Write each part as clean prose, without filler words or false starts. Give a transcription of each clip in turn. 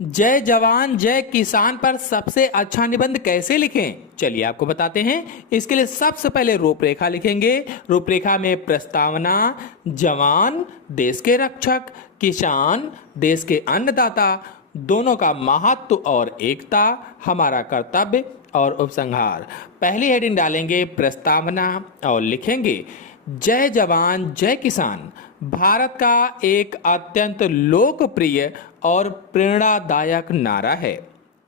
जय जवान जय किसान पर सबसे अच्छा निबंध कैसे लिखें, चलिए आपको बताते हैं। इसके लिए सबसे पहले रूपरेखा लिखेंगे। रूपरेखा में प्रस्तावना, जवान देश के रक्षक, किसान देश के अन्नदाता, दोनों का महत्व और एकता, हमारा कर्तव्य और उपसंहार। पहली हेडिंग डालेंगे प्रस्तावना और लिखेंगे जय जवान जय किसान भारत का एक अत्यंत लोकप्रिय और प्रेरणादायक नारा है।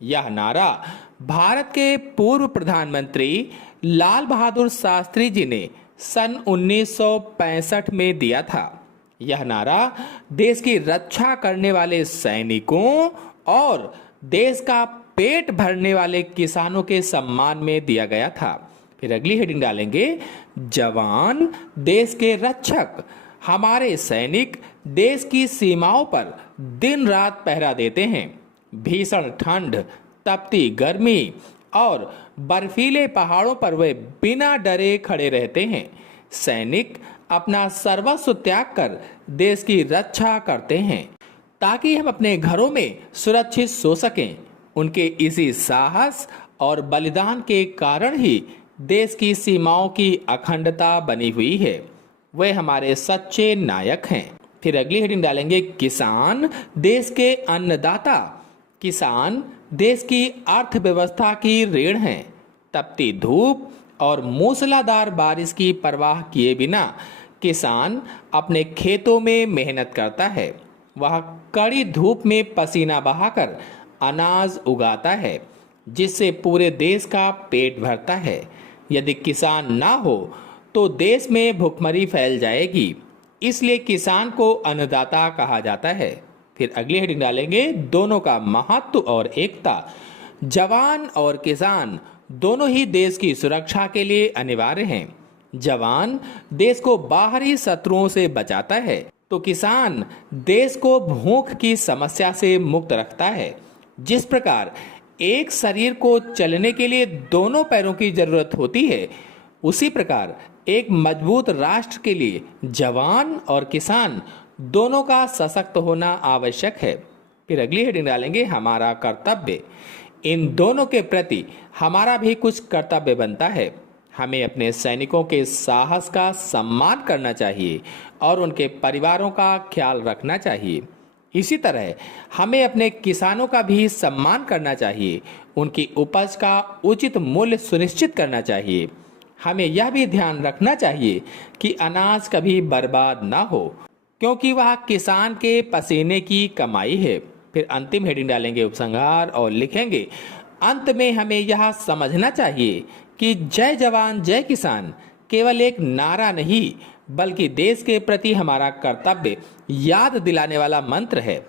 यह नारा भारत के पूर्व प्रधानमंत्री लाल बहादुर शास्त्री जी ने सन 1965 में दिया था। यह नारा देश की रक्षा करने वाले सैनिकों और देश का पेट भरने वाले किसानों के सम्मान में दिया गया था। फिर अगली हेडिंग डालेंगे जवान देश के रक्षक। हमारे सैनिक देश की सीमाओं पर दिन रात पहरा देते हैं। भीषण ठंड, तपती गर्मी और बर्फीले पहाड़ों पर वे बिना डरे खड़े रहते हैं। सैनिक अपना सर्वस्व त्याग कर देश की रक्षा करते हैं ताकि हम अपने घरों में सुरक्षित सो सकें। उनके इसी साहस और बलिदान के कारण ही देश की सीमाओं की अखंडता बनी हुई है। वे हमारे सच्चे नायक हैं। फिर अगली हेडिंग डालेंगे किसान देश के अन्नदाता। किसान देश की अर्थव्यवस्था की रीढ़ हैं। तपती धूप और मूसलाधार बारिश की परवाह किए बिना किसान अपने खेतों में मेहनत करता है। वह कड़ी धूप में पसीना बहाकर अनाज उगाता है जिससे पूरे देश का पेट भरता है। यदि किसान ना हो तो देश में भुखमरी फैल जाएगी, इसलिए किसान को अन्नदाता कहा जाता है। फिर अगली हेडिंग डालेंगे दोनों का महत्व और एकता। जवान और किसान दोनों ही देश की सुरक्षा के लिए अनिवार्य हैं। जवान देश को बाहरी शत्रुओं से बचाता है तो किसान देश को भूख की समस्या से मुक्त रखता है। जिस प्रकार एक शरीर को चलने के लिए दोनों पैरों की जरूरत होती है, उसी प्रकार एक मजबूत राष्ट्र के लिए जवान और किसान दोनों का सशक्त होना आवश्यक है। फिर अगली हेडिंग डालेंगे हमारा कर्तव्य। इन दोनों के प्रति हमारा भी कुछ कर्तव्य बनता है। हमें अपने सैनिकों के साहस का सम्मान करना चाहिए और उनके परिवारों का ख्याल रखना चाहिए। इसी तरह हमें अपने किसानों का भी सम्मान करना चाहिए। उनकी उपज का उचित मूल्य सुनिश्चित करना चाहिए। हमें यह भी ध्यान रखना चाहिए कि अनाज कभी बर्बाद ना हो, क्योंकि वह किसान के पसीने की कमाई है। फिर अंतिम हेडिंग डालेंगे उपसंहार और लिखेंगे अंत में हमें यह समझना चाहिए कि जय जवान जय किसान केवल एक नारा नहीं बल्कि देश के प्रति हमारा कर्तव्य याद दिलाने वाला मंत्र है।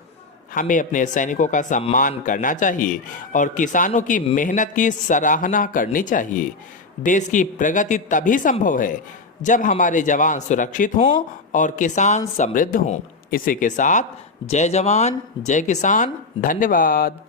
हमें अपने सैनिकों का सम्मान करना चाहिए और किसानों की मेहनत की सराहना करनी चाहिए। देश की प्रगति तभी संभव है जब हमारे जवान सुरक्षित हों और किसान समृद्ध हों। इसी के साथ जय जवान जय किसान। धन्यवाद।